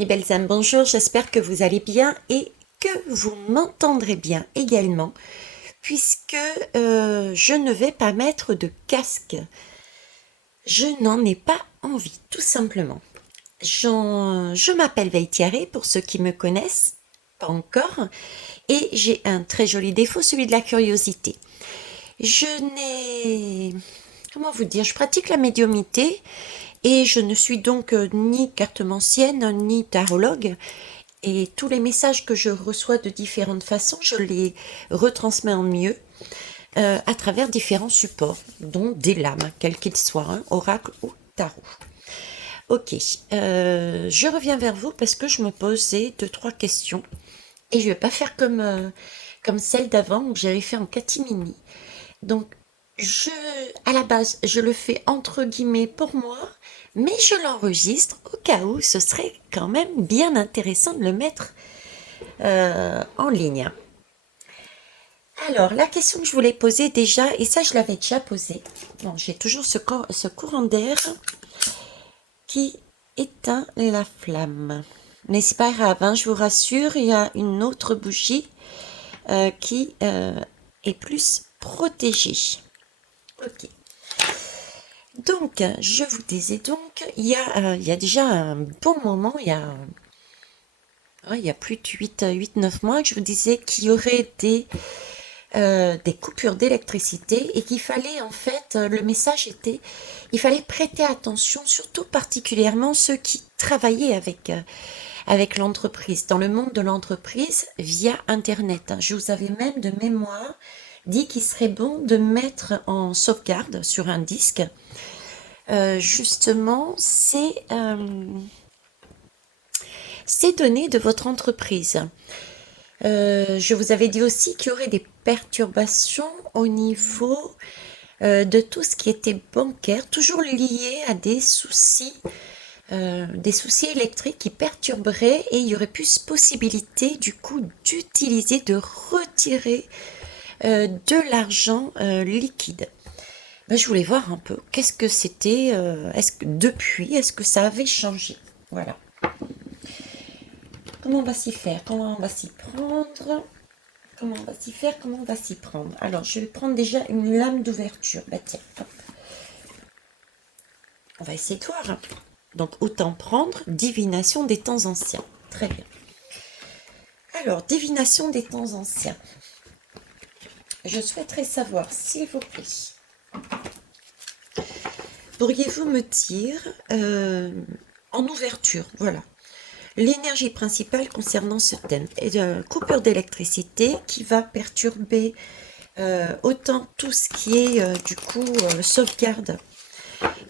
Les belles âmes, bonjour, j'espère que vous allez bien et que vous m'entendrez bien également, puisque je ne vais pas mettre de casque. Je n'en ai pas envie, tout simplement. Je m'appelle Veitiaré, pour ceux qui me connaissent, pas encore, et j'ai un très joli défaut, celui de la curiosité. Je n'ai... Comment vous dire? Je pratique la médiumnité et je ne suis donc ni cartomancienne ni tarologue. Et tous les messages que je reçois de différentes façons, je les retransmets en mieux à travers différents supports, dont des lames, quels qu'ils soient, hein, oracle ou tarot. Ok, je reviens vers vous parce que je me posais deux, trois questions et je vais pas faire comme celle d'avant où j'avais fait en catimini. Donc, je, à la base, je le fais entre guillemets pour moi, mais je l'enregistre au cas où ce serait quand même bien intéressant de le mettre en ligne. Alors, la question que je voulais poser déjà, et ça je l'avais déjà posée, bon, j'ai toujours ce courant d'air qui éteint la flamme. Mais c'est pas grave, hein, je vous rassure, il y a une autre bougie qui est plus protégée. Ok. Donc, je vous disais donc, il y a déjà un bon moment, il y a plus de 8-9 mois que je vous disais qu'il y aurait des coupures d'électricité et qu'il fallait en fait, le message était, il fallait prêter attention, surtout particulièrement ceux qui travaillaient avec l'entreprise, dans le monde de l'entreprise via Internet. Je vous avais même de mémoire dit qu'il serait bon de mettre en sauvegarde sur un disque justement ces données de votre entreprise. Je vous avais dit aussi qu'il y aurait des perturbations au niveau de tout ce qui était bancaire, toujours lié à des soucis électriques qui perturberaient et il y aurait plus possibilité du coup d'utiliser, de retirer de l'argent liquide. Ben, je voulais voir un peu qu'est-ce que c'était, est-ce que ça avait changé? Voilà. Comment on va s'y faire? Comment on va s'y prendre? Comment on va s'y faire? Comment on va s'y prendre? Alors, je vais prendre déjà une lame d'ouverture. Bah tiens, hop. On va essayer de voir. Donc, autant prendre divination des temps anciens. Très bien. Alors, divination des temps anciens. Je souhaiterais savoir, s'il vous plaît, pourriez-vous me dire, en ouverture, voilà, l'énergie principale concernant ce thème est une coupure d'électricité qui va perturber autant tout ce qui est du coup sauvegarde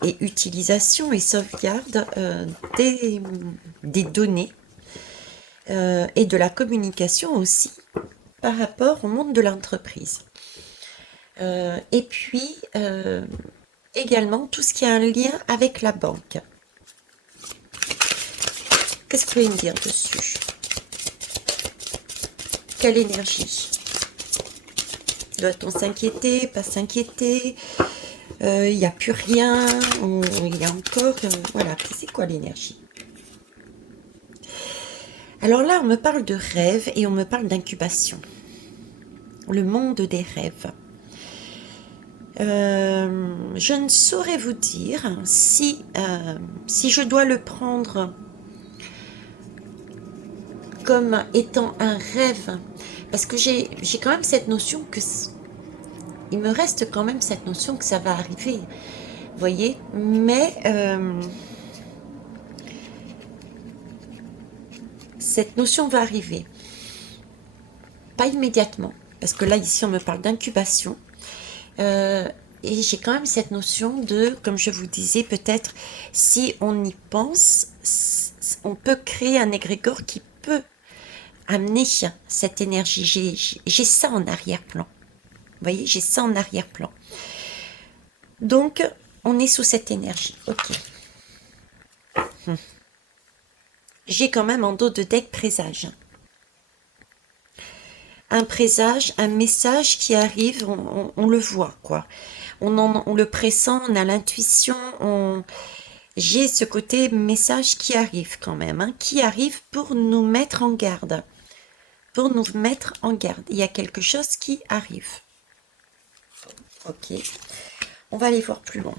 et utilisation et sauvegarde des données et de la communication aussi par rapport au monde de l'entreprise. Et puis également tout ce qui a un lien avec la banque. Qu'est-ce que vous pouvez me dire dessus? Quelle énergie? Doit-on s'inquiéter, pas s'inquiéter? Il n'y a plus rien, il y a encore... voilà, c'est quoi l'énergie? Alors là, on me parle de rêve et on me parle d'incubation. Le monde des rêves. Je ne saurais vous dire si je dois le prendre comme étant un rêve, parce que j'ai quand même cette notion que il me reste quand même cette notion que ça va arriver, vous voyez, mais cette notion va arriver, pas immédiatement, parce que là ici on me parle d'incubation, et j'ai quand même cette notion de, comme je vous disais, peut-être si on y pense, on peut créer un égrégore qui peut amener cette énergie. J'ai ça en arrière-plan. Vous voyez, j'ai ça en arrière-plan. Donc, on est sous cette énergie. Ok. J'ai quand même en dos de deck présage. Un présage, un message qui arrive, on le voit, quoi. On le pressent, on a l'intuition, j'ai ce côté message qui arrive quand même, hein, qui arrive pour nous mettre en garde. Pour nous mettre en garde. Il y a quelque chose qui arrive. Ok. On va aller voir plus loin.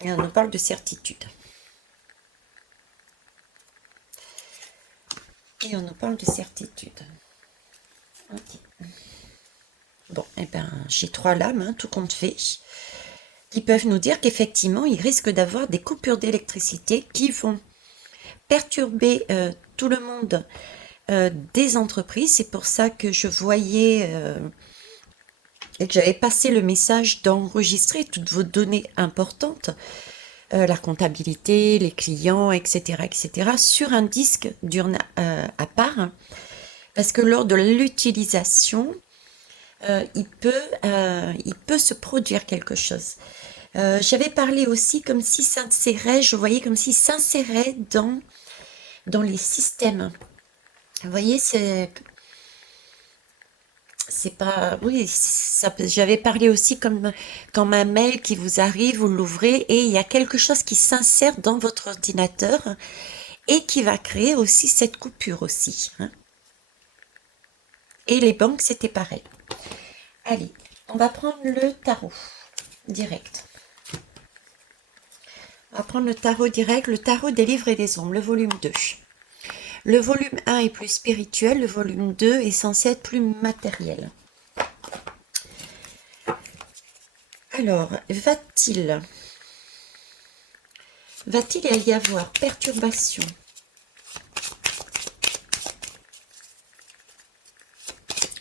Et on nous parle de certitude. Et on nous parle de certitude. Ok. Bon, eh ben, j'ai 3 lames, hein, tout compte fait, qui peuvent nous dire qu'effectivement, il risque d'avoir des coupures d'électricité qui vont perturber tout le monde des entreprises. C'est pour ça que je voyais et que j'avais passé le message d'enregistrer toutes vos données importantes, la comptabilité, les clients, etc., sur un disque dur à part, hein, parce que lors de l'utilisation, il peut se produire quelque chose. J'avais parlé aussi comme si s'insérait, je voyais comme si s'insérait dans les systèmes. Vous voyez, c'est pas, oui, j'avais parlé aussi comme un mail qui vous arrive, vous l'ouvrez et il y a quelque chose qui s'insère dans votre ordinateur et qui va créer aussi cette coupure aussi, hein. Et les banques, c'était pareil. Allez, on va prendre le tarot direct. On va prendre le tarot direct, le tarot des livres et des ombres, le volume 2. Le volume 1 est plus spirituel, le volume 2 est censé être plus matériel. Alors, va-t-il y avoir perturbation?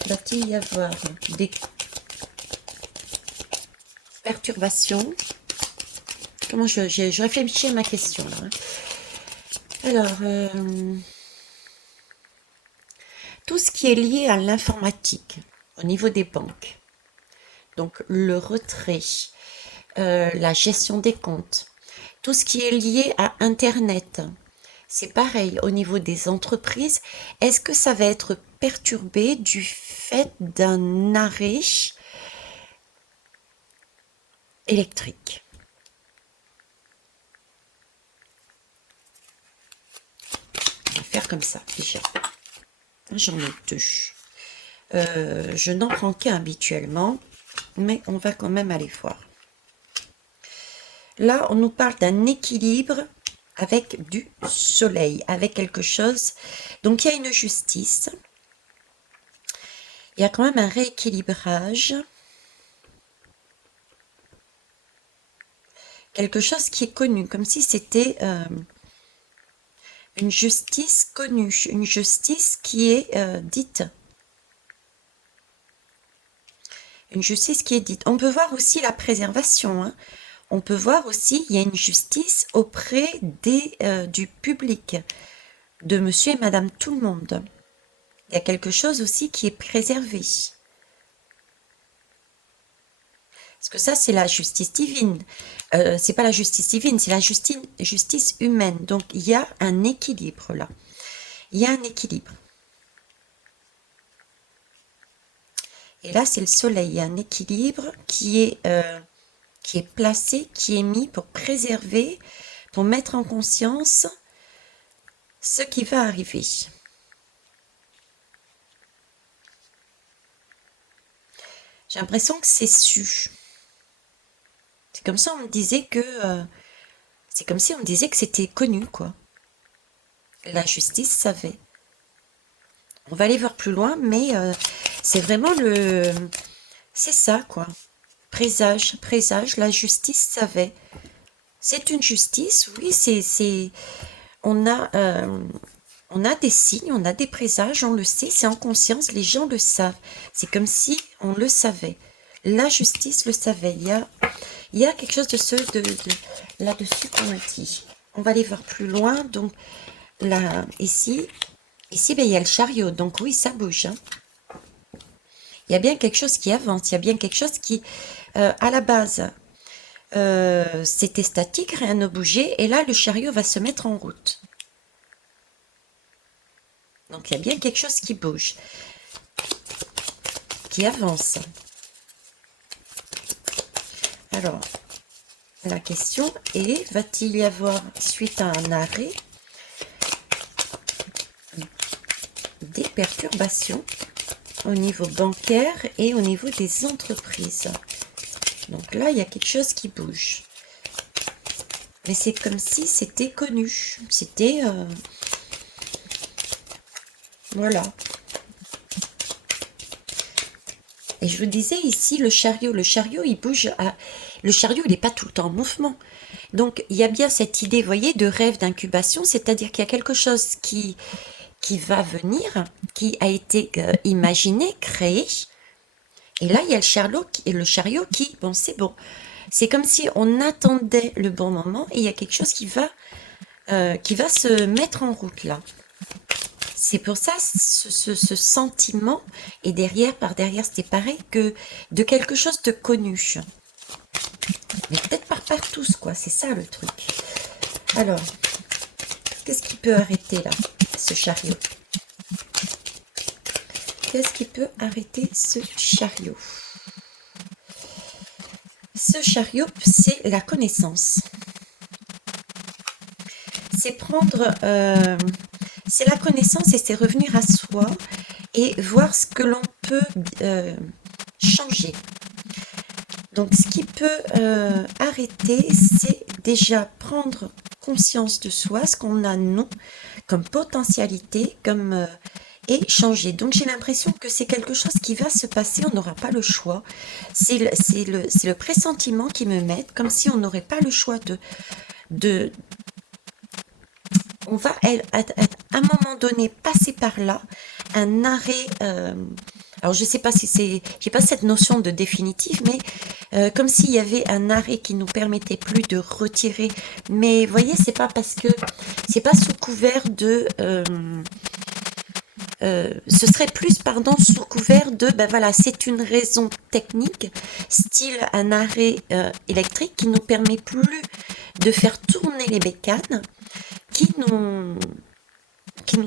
Va-t-il y avoir des perturbations? Comment je réfléchis à ma question là, hein. Alors, tout ce qui est lié à l'informatique au niveau des banques, donc le retrait, la gestion des comptes, tout ce qui est lié à Internet, c'est pareil au niveau des entreprises. Est-ce que ça va être perturbé du fait d'un arrêt électrique? On va faire comme ça déjà. J'en ai 2. Je n'en prends qu'un habituellement, mais on va quand même aller voir. Là, on nous parle d'un équilibre avec du soleil, avec quelque chose. Donc, il y a une justice. Il y a quand même un rééquilibrage. Quelque chose qui est connu, comme si c'était une justice connue, une justice qui est dite. Une justice qui est dite. On peut voir aussi la préservation, hein. On peut voir aussi, il y a une justice auprès du public, de monsieur et madame tout le monde. Il y a quelque chose aussi qui est préservé. Parce que ça, c'est la justice divine. C'est pas la justice divine, c'est la justice humaine. Donc, il y a un équilibre là. Il y a un équilibre. Et là, c'est le soleil. Il y a un équilibre qui est placé, qui est mis pour préserver, pour mettre en conscience ce qui va arriver. J'ai l'impression que c'est su. C'est comme ça on me disait que c'est comme si on me disait que c'était connu, quoi. La justice savait. On va aller voir plus loin, mais c'est vraiment c'est ça, quoi. Présage, la justice savait. C'est une justice, oui, on a des signes, on a des présages, on le sait, c'est en conscience, les gens le savent. C'est comme si on le savait. La justice le savait. Il y a quelque chose là-dessus qu'on a dit. On va aller voir plus loin. Donc, là, ici, ben, il y a le chariot. Donc, oui, ça bouge, hein. Il y a bien quelque chose qui avance. Il y a bien quelque chose qui, à la base, c'était statique, rien ne bougeait. Et là, le chariot va se mettre en route. Donc, il y a bien quelque chose qui bouge, qui avance. Alors, La question est, va-t-il y avoir, suite à un arrêt, des perturbations au niveau bancaire et au niveau des entreprises? Donc là, il y a quelque chose qui bouge. Mais c'est comme si c'était connu. C'était... voilà. Et je vous disais ici, le chariot, il bouge à... Le chariot, il n'est pas tout le temps en mouvement. Donc, il y a bien cette idée, vous voyez, de rêve d'incubation, c'est-à-dire qu'il y a quelque chose qui va venir, qui a été imaginé, créé. Et là, il y a le chariot qui, bon, c'est bon. C'est comme si on attendait le bon moment et il y a quelque chose qui va se mettre en route là. C'est pour ça ce sentiment, et par derrière c'était pareil, que de quelque chose de connu. Mais peut-être par tous, quoi, c'est ça le truc. Alors, qu'est-ce qui peut arrêter là, ce chariot? Qu'est-ce qui peut arrêter ce chariot? Ce chariot, c'est la connaissance. C'est prendre... c'est la connaissance et c'est revenir à soi et voir ce que l'on peut changer. Donc, ce qui peut arrêter, c'est déjà prendre conscience de soi, ce qu'on a nous, comme potentialité, et changer. Donc, j'ai l'impression que c'est quelque chose qui va se passer, on n'aura pas le choix. C'est le pressentiment qui me met, comme si on n'aurait pas le choix on va à un moment donné passer par là, un arrêt. Alors je sais pas si j'ai pas cette notion de définitive, mais comme s'il y avait un arrêt qui nous permettait plus de retirer. Mais vous voyez, c'est pas sous couvert de. Ce serait plus, pardon, sous couvert de, ben voilà, c'est une raison technique, style un arrêt électrique qui nous permet plus de faire tourner les bécanes, qui nous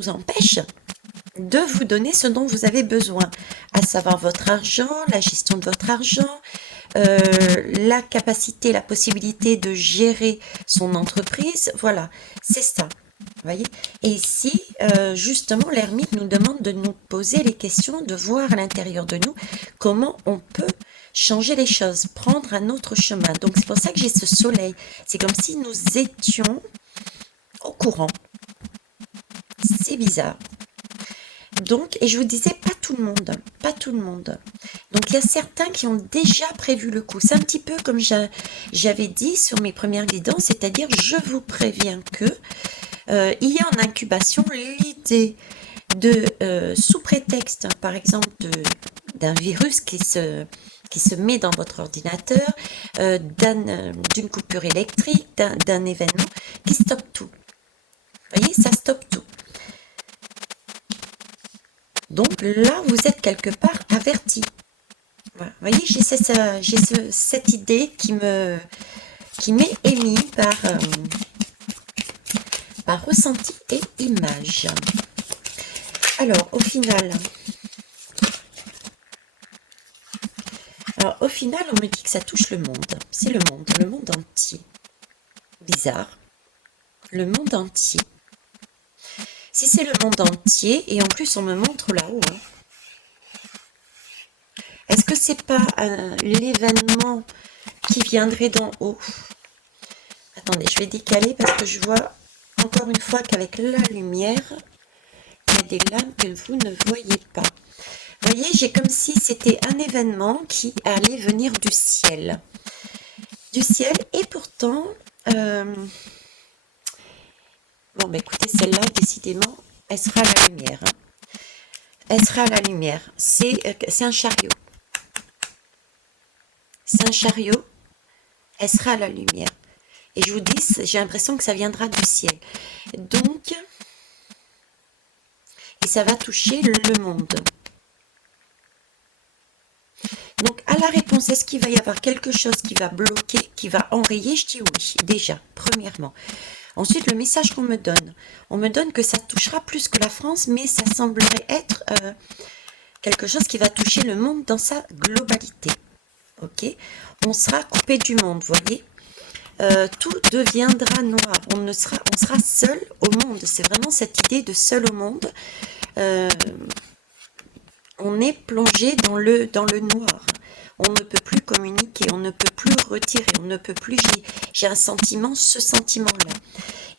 empêche de vous donner ce dont vous avez besoin, à savoir votre argent, la gestion de votre argent, la capacité, la possibilité de gérer son entreprise. Voilà, c'est ça. Voyez. Et ici, justement, l'ermite nous demande de nous poser les questions, de voir à l'intérieur de nous comment on peut changer les choses, prendre un autre chemin. Donc c'est pour ça que j'ai ce soleil. C'est comme si nous étions au courant. C'est bizarre. Donc, et je vous disais, pas tout le monde, pas tout le monde. Donc, il y a certains qui ont déjà prévu le coup. C'est un petit peu comme j'avais dit sur mes premières guidances, c'est-à-dire, je vous préviens que il y a en incubation l'idée de, sous prétexte, par exemple, d'un virus qui se met dans votre ordinateur, d'une coupure électrique, d'un événement qui stoppe tout. Vous voyez, ça stoppe tout. Donc là, vous êtes quelque part averti. Voilà. Vous voyez, j'ai cette idée qui m'est émise par ressenti et image. Alors, au final, on me dit que ça touche le monde. C'est le monde entier. Bizarre. Le monde entier. Si c'est le monde entier, et en plus on me montre là-haut, hein, est-ce que c'est pas l'événement qui viendrait d'en haut? Attendez, je vais décaler parce que je vois encore une fois qu'avec la lumière, il y a des lames que vous ne voyez pas. Vous voyez, j'ai comme si c'était un événement qui allait venir du ciel. Du ciel, et pourtant... Bon, bah écoutez, celle-là, décidément, elle sera à la lumière. Hein. Elle sera à la lumière. C'est un chariot. C'est un chariot. Elle sera à la lumière. Et je vous dis, j'ai l'impression que ça viendra du ciel. Donc, et ça va toucher le monde. Donc, à la réponse, est-ce qu'il va y avoir quelque chose qui va bloquer, qui va enrayer? Je dis oui, déjà, premièrement. Ensuite, le message qu'on me donne que ça touchera plus que la France, mais ça semblerait être quelque chose qui va toucher le monde dans sa globalité. Ok, on sera coupé du monde, voyez. tout deviendra noir. On sera seul au monde. C'est vraiment cette idée de seul au monde. Euh, on est plongé dans le noir. On ne peut plus communiquer, on ne peut plus retirer, on ne peut plus. J'ai un sentiment, ce sentiment-là,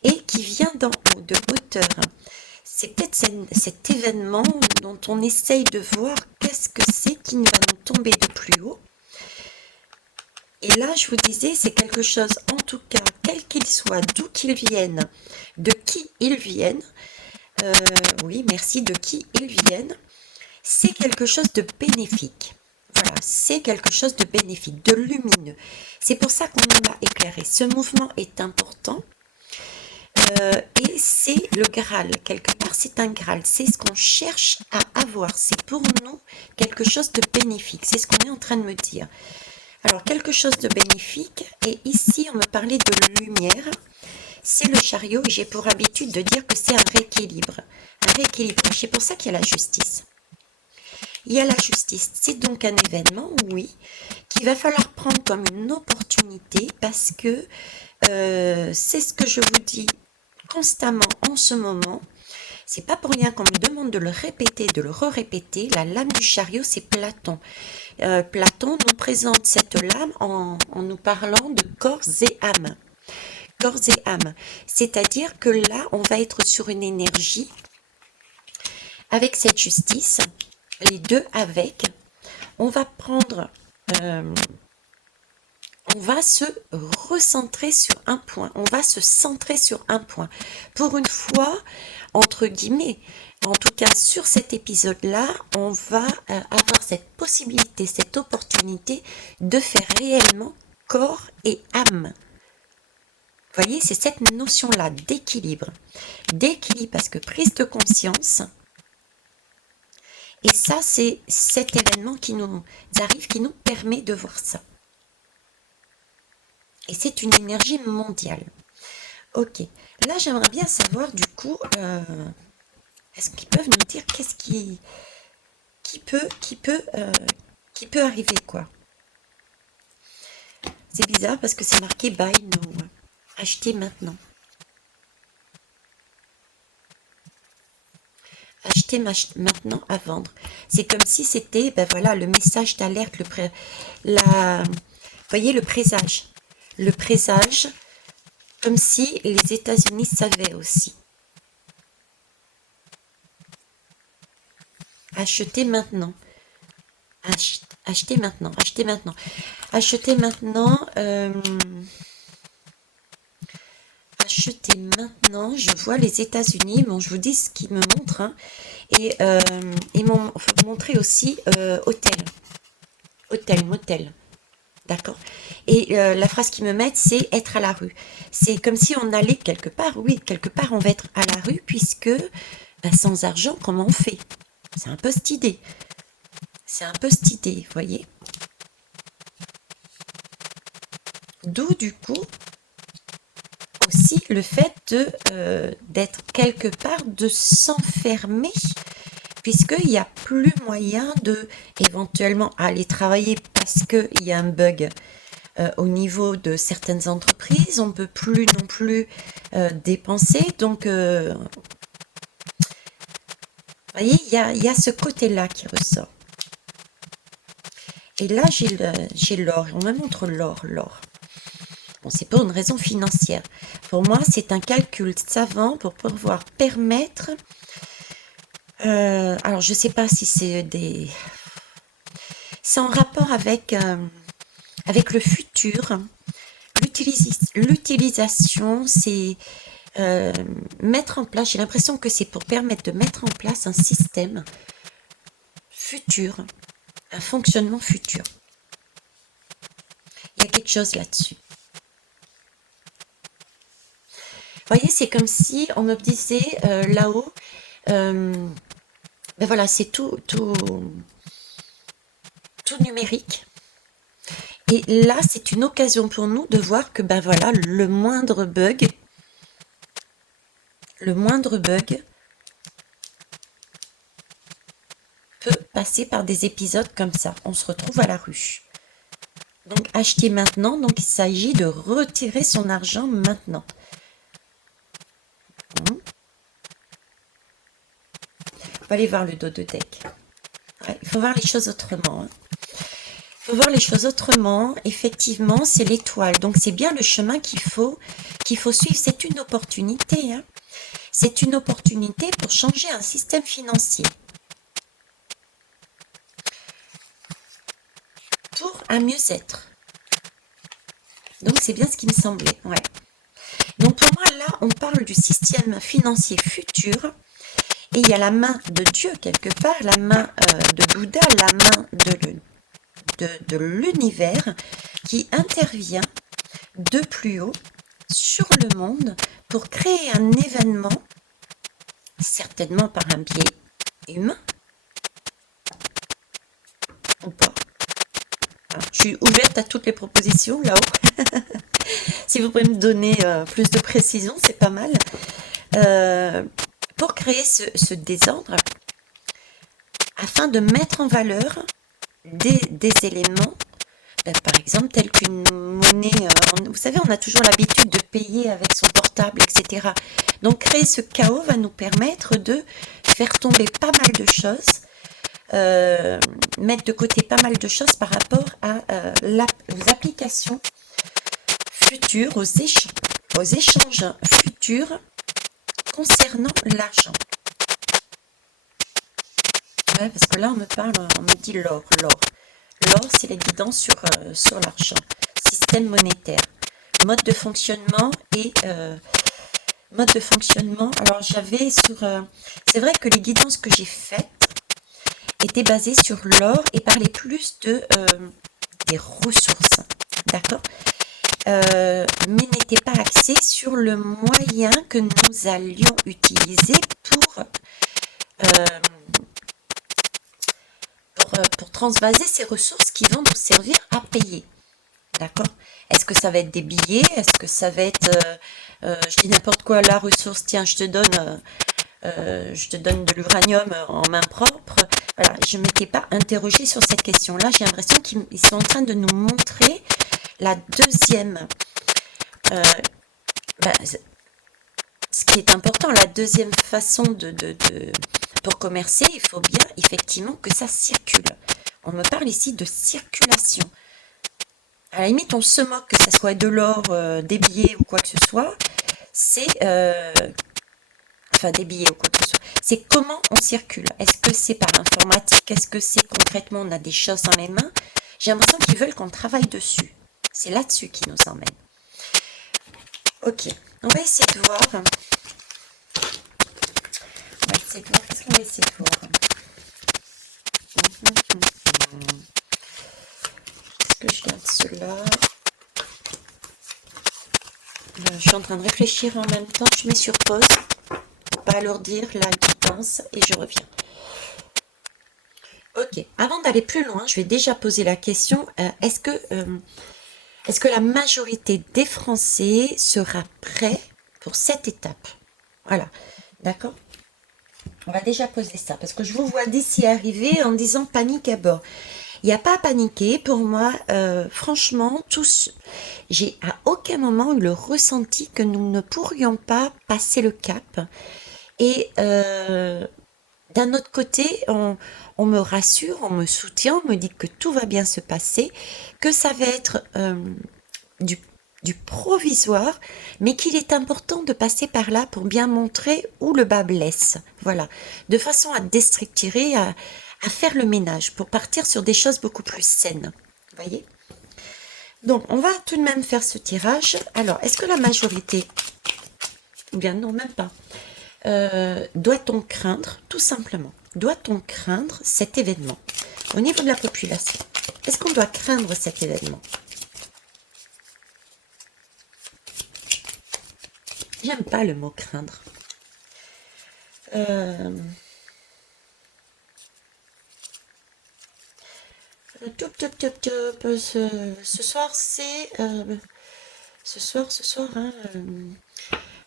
et qui vient d'en haut, de hauteur. C'est peut-être cet événement dont on essaye de voir qu'est-ce que c'est qui va nous tomber de plus haut. Et là, je vous disais, c'est quelque chose, en tout cas, quel qu'il soit, d'où qu'il vienne, de qui ils viennent, oui, merci, de qui ils viennent, c'est quelque chose de bénéfique. Voilà, c'est quelque chose de bénéfique, de lumineux. C'est pour ça qu'on nous l'a éclairé. Ce mouvement est important. Et c'est le Graal. Quelque part, c'est un Graal. C'est ce qu'on cherche à avoir. C'est pour nous quelque chose de bénéfique. C'est ce qu'on est en train de me dire. Alors, quelque chose de bénéfique. Et ici, on me parlait de lumière. C'est le chariot. Et j'ai pour habitude de dire que c'est un rééquilibre. Un rééquilibrage. C'est pour ça qu'il y a la justice. Il y a la justice. C'est donc un événement, oui, qu'il va falloir prendre comme une opportunité parce que c'est ce que je vous dis constamment en ce moment. C'est pas pour rien qu'on me demande de le répéter, de le re-répéter. La lame du chariot, c'est Platon. Platon nous présente cette lame en nous parlant de corps et âme. Corps et âme. C'est-à-dire que là, on va être sur une énergie avec cette justice, les deux avec. On va prendre... on va se recentrer sur un point, on va se centrer sur un point. Pour une fois, entre guillemets, en tout cas sur cet épisode-là, on va avoir cette possibilité, cette opportunité de faire réellement corps et âme. Vous voyez, c'est cette notion-là d'équilibre. D'équilibre parce que prise de conscience, et ça c'est cet événement qui nous arrive, qui nous permet de voir ça. Et c'est une énergie mondiale. Ok. Là, j'aimerais bien savoir, du coup, est-ce qu'ils peuvent nous dire qu'est-ce qui peut arriver, quoi. C'est bizarre parce que c'est marqué buy now. Acheter maintenant. Acheter maintenant à vendre. C'est comme si c'était, ben voilà, le message d'alerte, vous voyez, le présage. Le présage, comme si les États-Unis savaient aussi. Acheter maintenant. Acheter maintenant. Acheter maintenant. Acheter maintenant. Acheter maintenant. Je vois les États-Unis. Bon, je vous dis ce qu'ils me montrent. Hein. Et ils m'ont montré aussi hôtel. Hôtel, motel. D'accord. Et la phrase qu'ils me mettent, c'est être à la rue. C'est comme si on allait quelque part. Oui, quelque part, on va être à la rue puisque sans argent, comment on fait? C'est un peu cette idée. C'est un peu cette idée, vous voyez. D'où, du coup, aussi le fait d'être quelque part, de s'enfermer, puisqu'il n'y a plus moyen de éventuellement aller travailler parce qu'il y a un bug au niveau de certaines entreprises. On ne peut plus non plus dépenser. Donc, vous voyez, il y a ce côté-là qui ressort. Et là, j'ai l'or. On me montre l'or. Bon, c'est pour une raison financière. Pour moi, c'est un calcul savant pour pouvoir permettre... alors, je ne sais pas si c'est des... C'est en rapport avec le futur. L'utilisation, c'est mettre en place... J'ai l'impression que c'est pour permettre de mettre en place un système futur, un fonctionnement futur. Il y a quelque chose là-dessus. Vous voyez, c'est comme si on me disait là-haut, ben voilà, c'est tout numérique. Et là, c'est une occasion pour nous de voir que ben voilà, le moindre bug peut passer par des épisodes comme ça. On se retrouve à la rue. Donc acheter maintenant, donc il s'agit de retirer son argent maintenant. On va aller voir le dos de deck. Ouais, il faut voir les choses autrement. Hein. Il faut voir les choses autrement. Effectivement, c'est l'étoile. Donc c'est bien le chemin qu'il faut suivre. C'est une opportunité. Hein. C'est une opportunité pour changer un système financier. Pour un mieux-être. Donc c'est bien ce qui me semblait. Ouais. Donc pour moi, là, on parle du système financier futur. Et il y a la main de Dieu quelque part, la main de Bouddha, la main de l'univers qui intervient de plus haut sur le monde pour créer un événement, certainement par un biais humain, ou pas. Alors, je suis ouverte à toutes les propositions là-haut. Si vous pouvez me donner plus de précision, c'est pas mal. Pour créer ce désordre, afin de mettre en valeur des éléments, par exemple, tels qu'une monnaie. Vous savez, on a toujours l'habitude de payer avec son portable, etc. Donc, créer ce chaos va nous permettre de faire tomber pas mal de choses, mettre de côté pas mal de choses par rapport aux applications futures, aux échanges futurs concernant l'argent. Ouais, parce que là, on me dit l'or. L'or, c'est la guidance sur l'argent, système monétaire, mode de fonctionnement et mode de fonctionnement. Alors, j'avais c'est vrai que les guidances que j'ai faites étaient basées sur l'or et parlaient plus des ressources, d'accord, mais n'étaient pas axées sur le moyen que nous allions utiliser pour transvaser ces ressources qui vont nous servir à payer. D'accord? Est-ce que ça va être des billets? Est-ce que ça va être, je dis n'importe quoi, la ressource, tiens, je te donne de l'uranium en main propre. Voilà, je ne m'étais pas interrogée sur cette question-là. J'ai l'impression qu'ils sont en train de nous montrer la deuxième, ce qui est important, la deuxième façon pour commercer, il faut bien effectivement que ça circule. On me parle ici de circulation. À la limite, on se moque que ça soit de l'or, des billets ou quoi que ce soit. C'est enfin des billets ou quoi que ce soit. C'est comment on circule. Est-ce que c'est par informatique? Est-ce que c'est concrètement on a des choses dans les mains? J'ai l'impression qu'ils veulent qu'on travaille dessus. C'est là-dessus qu'ils nous emmènent. Ok, on va essayer de voir. Qu'est-ce qu'on va essayer de voir? Est-ce que je garde cela? Je suis en train de réfléchir en même temps. Je mets sur pause pour pas alourdir la guidance et je reviens. Ok, avant d'aller plus loin, je vais déjà poser la question, est-ce que la majorité des Français sera prêt pour cette étape? Voilà, d'accord? On va déjà poser ça, parce que je vous vois d'ici arriver en disant panique à bord. Il n'y a pas à paniquer, pour moi, franchement, j'ai à aucun moment eu le ressenti que nous ne pourrions pas passer le cap. Et d'un autre côté, on me rassure, on me soutient, on me dit que tout va bien se passer, que ça va être du provisoire, mais qu'il est important de passer par là pour bien montrer où le bas blesse. Voilà, de façon à déstructurer, à faire le ménage, pour partir sur des choses beaucoup plus saines. Vous voyez? Donc, on va tout de même faire ce tirage. Alors, est-ce que la majorité, ou bien non, même pas, doit-on craindre, tout simplement, doit-on craindre cet événement au niveau de la population? Est-ce qu'on doit craindre cet événement? J'aime pas le mot craindre. Ce soir, c'est... ce soir, hein,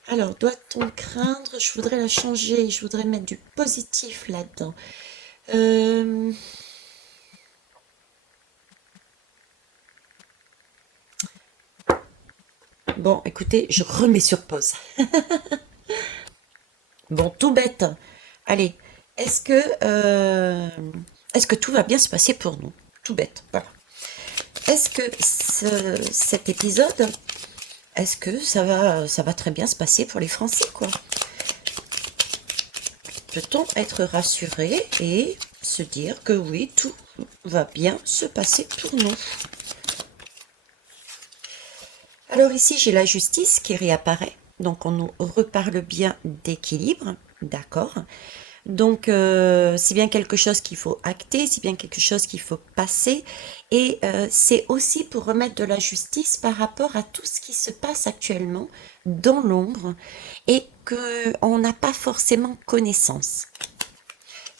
alors, doit-on craindre? Je voudrais la changer, je voudrais mettre du positif là-dedans. Bon, écoutez, je remets sur pause. Bon, tout bête. Allez, est-ce que, euh, est-ce que tout va bien se passer pour nous? Tout bête, voilà. Est-ce que cet épisode, est-ce que ça va très bien se passer pour les Français, quoi? Peut-on être rassuré et se dire que oui, tout va bien se passer pour nous? Alors ici, j'ai la justice qui réapparaît. Donc, on nous reparle bien d'équilibre, d'accord? Donc, c'est bien quelque chose qu'il faut acter, c'est bien quelque chose qu'il faut passer. Et c'est aussi pour remettre de la justice par rapport à tout ce qui se passe actuellement dans l'ombre et qu'on n'a pas forcément connaissance.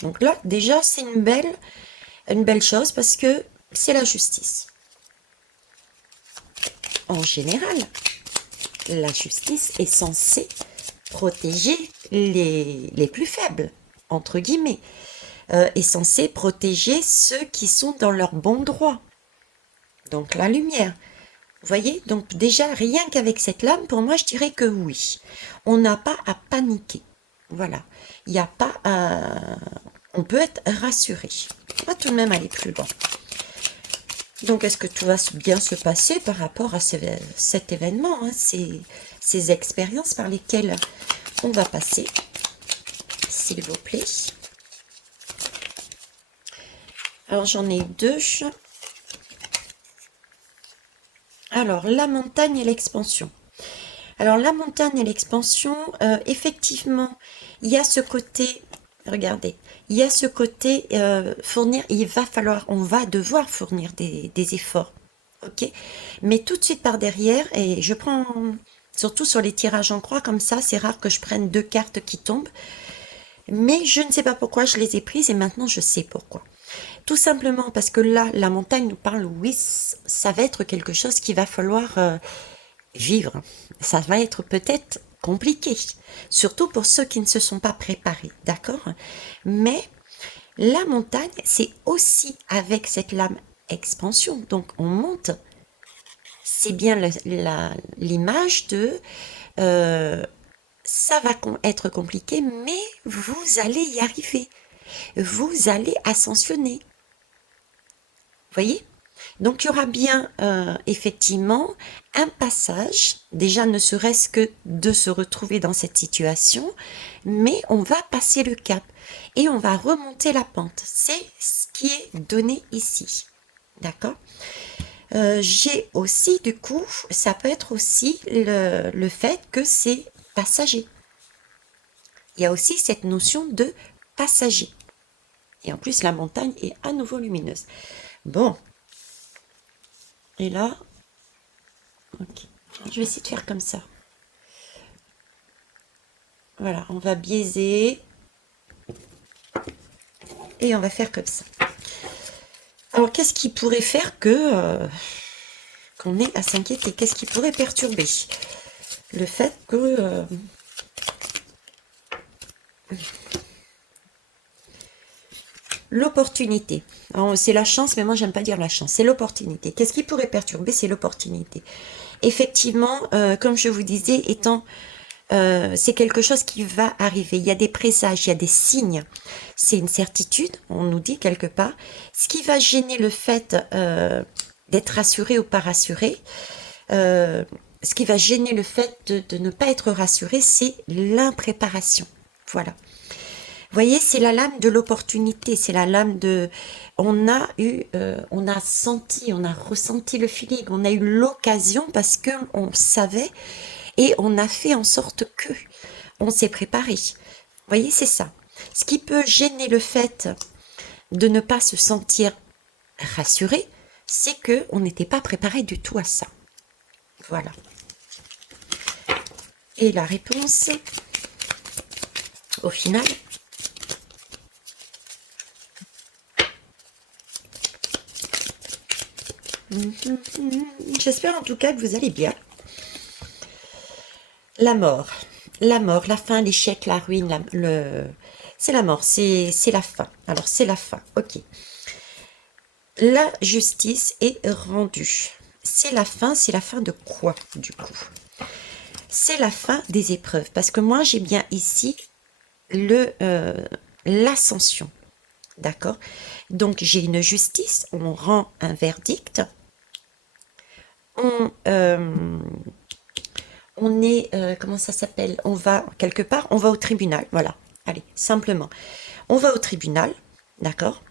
Donc là, déjà, c'est une belle chose parce que c'est la justice. En général, la justice est censée protéger les plus faibles, entre guillemets, est censée protéger ceux qui sont dans leur bon droit, donc la lumière. Vous voyez, donc déjà, rien qu'avec cette lame, pour moi, je dirais que oui. On n'a pas à paniquer. Voilà. Il n'y a pas à... On peut être rassuré. On va tout de même aller plus loin. Donc, est-ce que tout va bien se passer par rapport à cet événement, hein, ces expériences par lesquelles on va passer, s'il vous plaît. Alors, j'en ai deux. Alors, la montagne et l'expansion. Alors, la montagne et l'expansion, effectivement, il y a ce côté, regardez, il y a ce côté fournir, on va devoir fournir des efforts, ok? Mais tout de suite par derrière, et je prends, surtout sur les tirages en croix comme ça, c'est rare que je prenne deux cartes qui tombent, mais je ne sais pas pourquoi je les ai prises et maintenant je sais pourquoi. Tout simplement parce que là, la montagne nous parle, oui, ça va être quelque chose qu'il va falloir vivre. Ça va être peut-être compliqué, surtout pour ceux qui ne se sont pas préparés, d'accord? Mais la montagne, c'est aussi avec cette lame expansion. Donc on monte, c'est bien l'image de euh, ça va être compliqué, mais vous allez y arriver. Vous allez ascensionner. Vous voyez? Donc il y aura bien effectivement un passage, déjà ne serait-ce que de se retrouver dans cette situation, mais on va passer le cap et on va remonter la pente. C'est ce qui est donné ici. D'accord? J'ai aussi, du coup, ça peut être aussi le fait que c'est passager. Il y a aussi cette notion de passager. Et en plus, la montagne est à nouveau lumineuse. Bon. Et là, ok. Je vais essayer de faire comme ça. Voilà, on va biaiser. Et on va faire comme ça. Alors, qu'est-ce qui pourrait faire que qu'on ait à s'inquiéter? Qu'est-ce qui pourrait perturber? Le fait que... l'opportunité. C'est la chance, mais moi, j'aime pas dire la chance. C'est l'opportunité. Qu'est-ce qui pourrait perturber? C'est l'opportunité. Effectivement, comme je vous disais, c'est quelque chose qui va arriver. Il y a des présages, il y a des signes. C'est une certitude, on nous dit quelque part. Ce qui va gêner le fait d'être rassuré ou pas rassuré, ce qui va gêner le fait de ne pas être rassuré, c'est l'impréparation. Voilà. Vous voyez, c'est la lame de l'opportunité, c'est la lame de... On a senti, on a ressenti le feeling, on a eu l'occasion parce que on savait et on a fait en sorte que on s'est préparé. Vous voyez, c'est ça. Ce qui peut gêner le fait de ne pas se sentir rassuré, c'est que on n'était pas préparé du tout à ça. Voilà. Et la réponse, au final, j'espère en tout cas que vous allez bien. La mort, la fin, l'échec, la ruine, c'est la mort, c'est la fin. Alors c'est la fin, ok. La justice est rendue. C'est la fin de quoi du coup? c'est la fin des épreuves. Parce que moi, j'ai bien ici le l'ascension. D'accord? Donc, j'ai une justice, on rend un verdict, on, on est, comment ça s'appelle? On va quelque part, on va au tribunal, voilà. Allez, simplement. On va au tribunal, d'accord?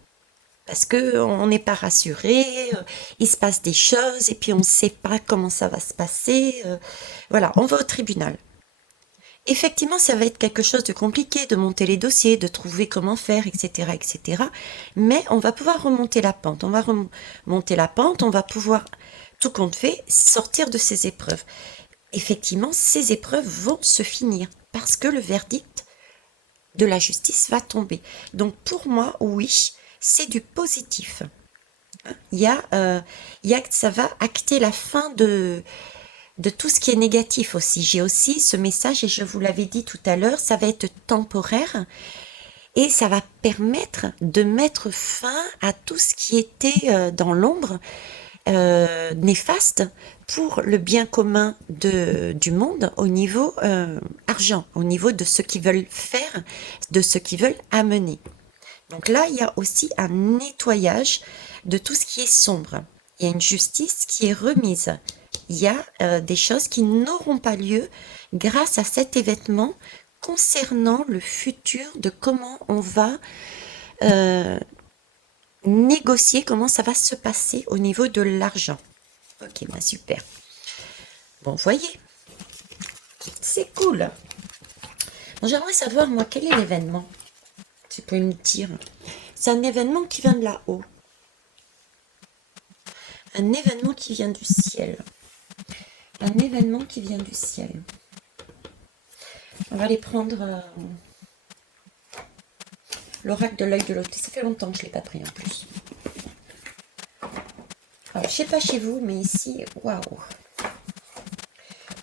Parce que on n'est pas rassuré, il se passe des choses et puis on ne sait pas comment ça va se passer. Voilà, on va au tribunal. Effectivement, ça va être quelque chose de compliqué de monter les dossiers, de trouver comment faire, etc., etc. Mais on va pouvoir remonter la pente. On va remonter la pente, on va pouvoir, tout compte fait, sortir de ces épreuves. Effectivement, ces épreuves vont se finir parce que le verdict de la justice va tomber. Donc pour moi, oui, c'est du positif. Ça va acter la fin de tout ce qui est négatif aussi. J'ai aussi ce message, et je vous l'avais dit tout à l'heure, ça va être temporaire et ça va permettre de mettre fin à tout ce qui était dans l'ombre, néfaste pour le bien commun du monde au niveau argent, au niveau de ce qu'ils veulent faire, de ce qu'ils veulent amener. Donc là, il y a aussi un nettoyage de tout ce qui est sombre. Il y a une justice qui est remise. Il y a des choses qui n'auront pas lieu grâce à cet événement concernant le futur de comment on va euh, négocier, comment ça va se passer au niveau de l'argent. Ok, bah super. Bon, vous voyez, c'est cool. Bon, j'aimerais savoir, moi, quel est l'événement? Tu peux me dire. C'est un événement qui vient de là-haut. Un événement qui vient du ciel. Un événement qui vient du ciel. On va aller prendre l'oracle de l'œil de l'autre. Ça fait longtemps que je ne l'ai pas pris en plus. Alors, je sais pas chez vous, mais ici, waouh.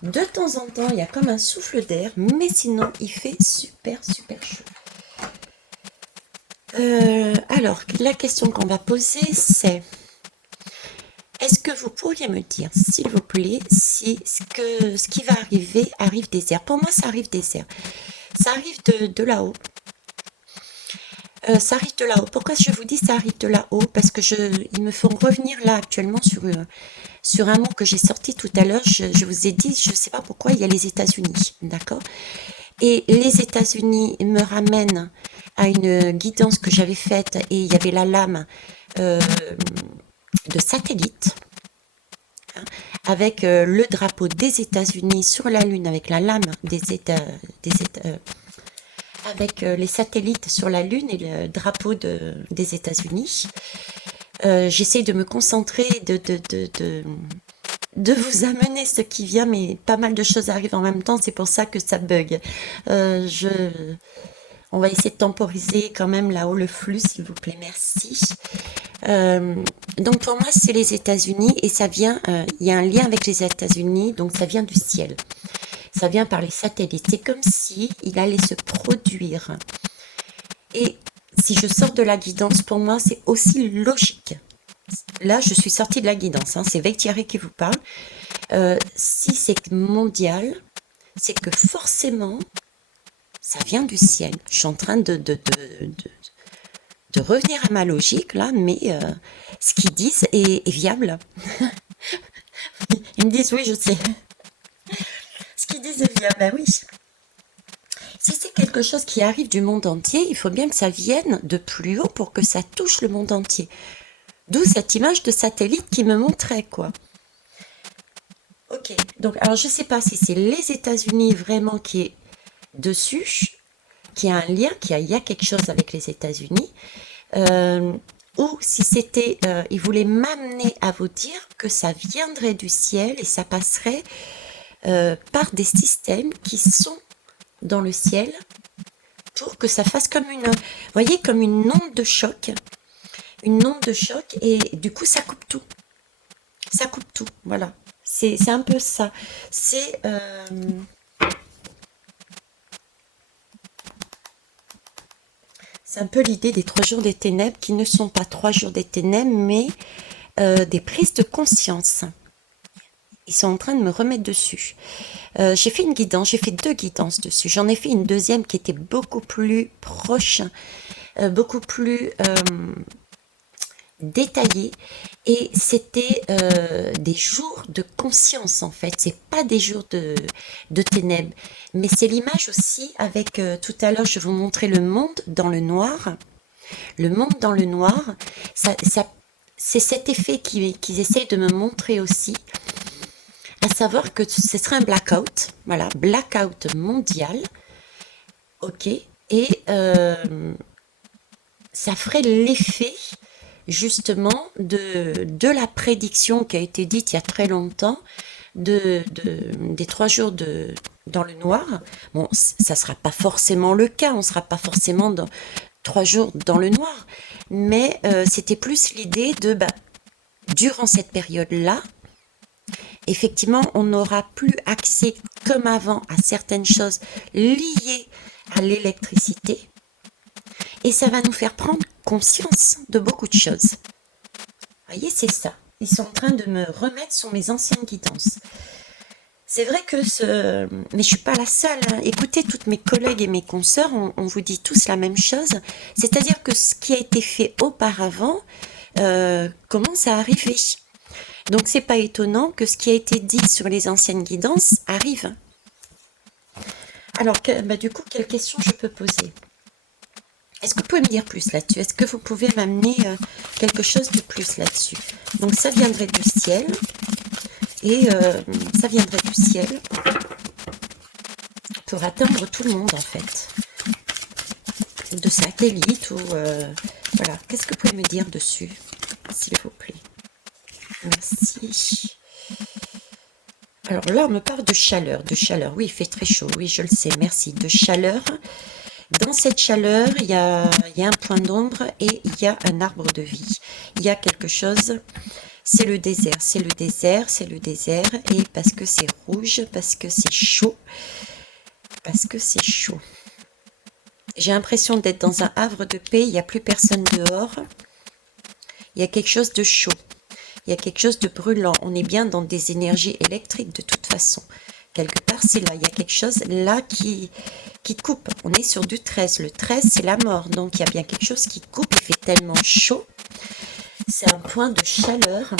De temps en temps, il y a comme un souffle d'air, mais sinon, il fait super, super chaud. Alors, la question qu'on va poser, c'est: est-ce que vous pourriez me dire, s'il vous plaît, si ce qui va arriver arrive des airs? Pour moi, ça arrive des airs. Ça arrive de là-haut. Ça arrive de là-haut. Pourquoi je vous dis ça arrive de là-haut? Parce que ils me font revenir là actuellement sur un mot que j'ai sorti tout à l'heure. Je vous ai dit, je ne sais pas pourquoi, il y a les États-Unis, d'accord? Et les États-Unis me ramènent à une guidance que j'avais faite et il y avait la lame de satellite, hein, avec le drapeau des États-Unis sur la Lune, avec la lame avec les satellites sur la Lune et le drapeau des États-Unis. J'essaie de me concentrer, de vous amener ce qui vient, mais pas mal de choses arrivent en même temps, c'est pour ça que ça bug. On va essayer de temporiser quand même là-haut le flux, s'il vous plaît, merci. Donc pour moi, c'est les États-Unis et ça vient, il y a un lien avec les États-Unis, donc ça vient du ciel. Ça vient par les satellites. C'est comme si il allait se produire. Et si je sors de la guidance, pour moi, c'est aussi logique. Là, je suis sortie de la guidance. Hein, c'est Vectiare qui vous parle. Si c'est mondial, c'est que forcément, ça vient du ciel. Je suis en train de revenir à ma logique, là, mais ce qu'ils disent est viable. Ils me disent, oui, je sais. Ce qu'ils disent est viable, ben oui. Si c'est quelque chose qui arrive du monde entier, il faut bien que ça vienne de plus haut pour que ça touche le monde entier. D'où cette image de satellite qui me montrait, quoi. Ok, donc alors je ne sais pas si c'est les États-Unis vraiment qui est dessus, qui a un lien, il y a quelque chose avec les États-Unis, ou si c'était, ils voulaient m'amener à vous dire que ça viendrait du ciel et ça passerait par des systèmes qui sont dans le ciel pour que ça fasse comme une, vous voyez, comme une onde de choc, et du coup ça coupe tout, voilà, c'est un peu ça, c'est un peu l'idée des 3 jours des ténèbres qui ne sont pas 3 jours des ténèbres mais des prises de conscience. Ils sont en train de me remettre dessus. J'ai fait une guidance, j'ai fait 2 guidances dessus. J'en ai fait une deuxième qui était beaucoup plus proche, beaucoup plus détaillée. Et c'était des jours de conscience en fait. C'est pas des jours de ténèbres. Mais c'est l'image aussi avec, tout à l'heure je vous montrais le monde dans le noir. Le monde dans le noir, c'est cet effet qu'ils essayent de me montrer aussi, à savoir que ce serait un blackout, voilà, blackout mondial, ok, et ça ferait l'effet justement de la prédiction qui a été dite il y a très longtemps, des 3 jours dans le noir. Bon, ça ne sera pas forcément le cas, on ne sera pas forcément dans 3 jours dans le noir, mais c'était plus l'idée de, durant cette période-là, effectivement, on n'aura plus accès comme avant à certaines choses liées à l'électricité et ça va nous faire prendre conscience de beaucoup de choses. Vous voyez, c'est ça. Ils sont en train de me remettre sur mes anciennes guidances. C'est vrai que mais je suis pas la seule, hein. Écoutez, toutes mes collègues et mes consoeurs, on vous dit tous la même chose. C'est-à-dire que ce qui a été fait auparavant commence à arriver. Donc c'est pas étonnant que ce qui a été dit sur les anciennes guidances arrive. Alors, du coup, quelle question je peux poser? Est-ce que vous pouvez me dire plus là-dessus? Est-ce que vous pouvez m'amener quelque chose de plus là-dessus? Donc ça viendrait du ciel. Et ça viendrait du ciel pour atteindre tout le monde en fait. De satellite ou... voilà. Qu'est-ce que vous pouvez me dire dessus, s'il vous plaît? Merci. Alors là, on me parle de chaleur. De chaleur, oui, il fait très chaud. Oui, je le sais, merci. De chaleur. Dans cette chaleur, il y a un point d'ombre et il y a un arbre de vie. Il y a quelque chose... C'est le désert, c'est le désert, c'est le désert. Et parce que c'est rouge, parce que c'est chaud. Parce que c'est chaud. J'ai l'impression d'être dans un havre de paix, il n'y a plus personne dehors. Il y a quelque chose de chaud. Il y a quelque chose de brûlant. On est bien dans des énergies électriques de toute façon. Quelque part, c'est là. Il y a quelque chose là qui coupe. On est sur du 13. Le 13, c'est la mort. Donc, il y a bien quelque chose qui coupe. Il fait tellement chaud. C'est un point de chaleur.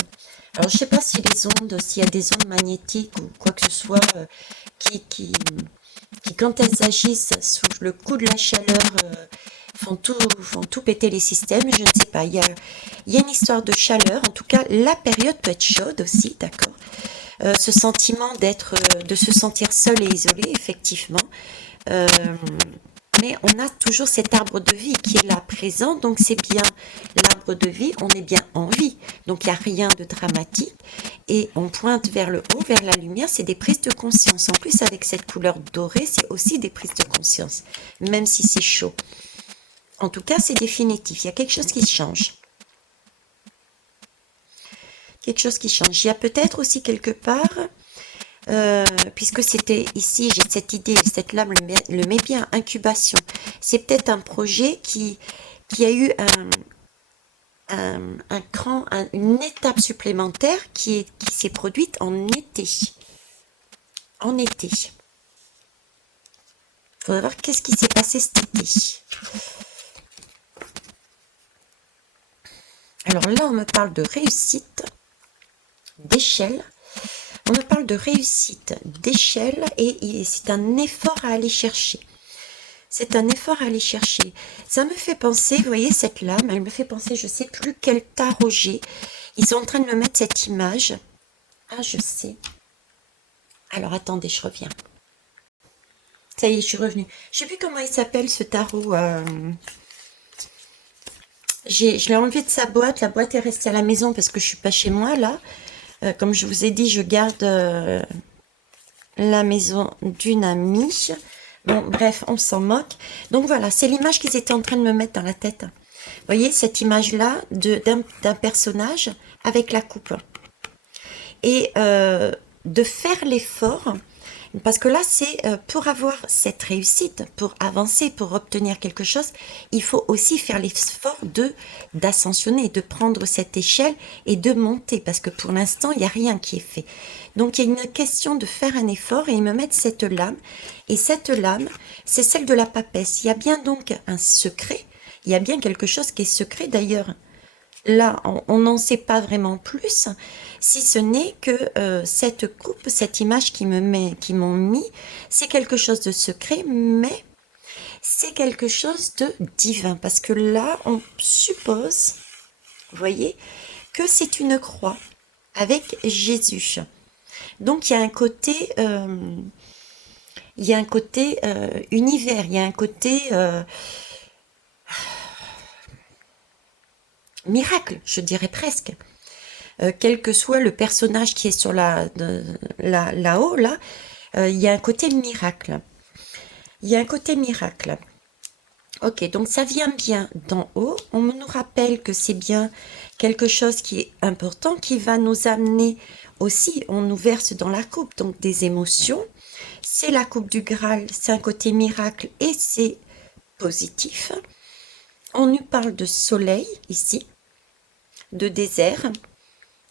Alors, je ne sais pas si les ondes, s'il y a des ondes magnétiques ou quoi que ce soit qui, quand elles agissent sous le coup de la chaleur, font tout péter les systèmes. Je ne sais pas. Il y a une histoire de chaleur. En tout cas, la période peut être chaude aussi, d'accord. Ce sentiment de se sentir seul et isolé, effectivement. Mais on a toujours cet arbre de vie qui est là présent, donc c'est bien l'arbre de vie, on est bien en vie, donc il n'y a rien de dramatique, et on pointe vers le haut, vers la lumière, c'est des prises de conscience. En plus, avec cette couleur dorée, c'est aussi des prises de conscience, même si c'est chaud. En tout cas, c'est définitif, il y a quelque chose qui change. Quelque chose qui change. Il y a peut-être aussi quelque part... puisque c'était ici, j'ai cette idée, cette lame le met bien, incubation. C'est peut-être un projet qui a eu un cran, une étape supplémentaire qui s'est produite en été. En été. Il faudrait voir qu'est-ce qui s'est passé cet été. Alors là, on me parle de réussite, d'échelle. On me parle de réussite, d'échelle, et c'est un effort à aller chercher. C'est un effort à aller chercher. Ça me fait penser, vous voyez cette lame, elle me fait penser, je ne sais plus quel tarot j'ai. Ils sont en train de me mettre cette image. Ah, je sais. Alors, attendez, je reviens. Ça y est, je suis revenue. Je ne sais plus comment il s'appelle ce tarot. Je l'ai enlevé de sa boîte. La boîte est restée à la maison parce que je ne suis pas chez moi, là. Comme je vous ai dit, je garde la maison d'une amie. Bon, bref, on s'en moque. Donc voilà, c'est l'image qu'ils étaient en train de me mettre dans la tête. Vous voyez, cette image-là d'un personnage avec la coupe. Et de faire l'effort, Parce que là, c'est pour avoir cette réussite, pour avancer, pour obtenir quelque chose, il faut aussi faire l'effort d'ascensionner, de prendre cette échelle et de monter. Parce que pour l'instant, il n'y a rien qui est fait. Donc, il y a une question de faire un effort et ils me mettent cette lame. Et cette lame, c'est celle de la papesse. Il y a bien donc un secret. Il y a bien quelque chose qui est secret d'ailleurs. Là, on n'en sait pas vraiment plus, si ce n'est que cette coupe, cette image qui m'ont mis, c'est quelque chose de secret, mais c'est quelque chose de divin, parce que là, on suppose, vous voyez, que c'est une croix avec Jésus. Donc, il y a un côté univers, il y a un côté miracle, je dirais presque. Quel que soit le personnage qui est sur là-haut, là, il y a un côté miracle. Il y a un côté miracle. Ok, donc ça vient bien d'en haut. On nous rappelle que c'est bien quelque chose qui est important, qui va nous amener aussi, on nous verse dans la coupe, donc des émotions. C'est la coupe du Graal, c'est un côté miracle et c'est positif. On nous parle de soleil ici, de désert,